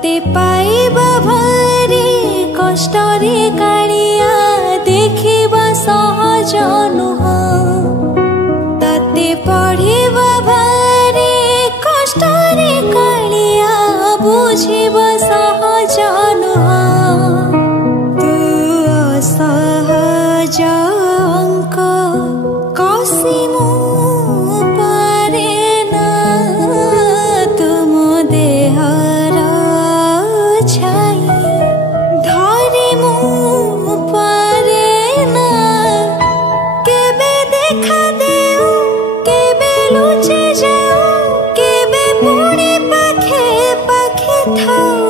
तते पाइबा भारी कष्टरे कालिया देखिबा सहज नुह तते पढ़िबा भारी कष्टरे कालिया बुझिबा सहज नुह तू असहज अंक कसिमु लुचे जाओ केबे पुणी पाखे पाखे था।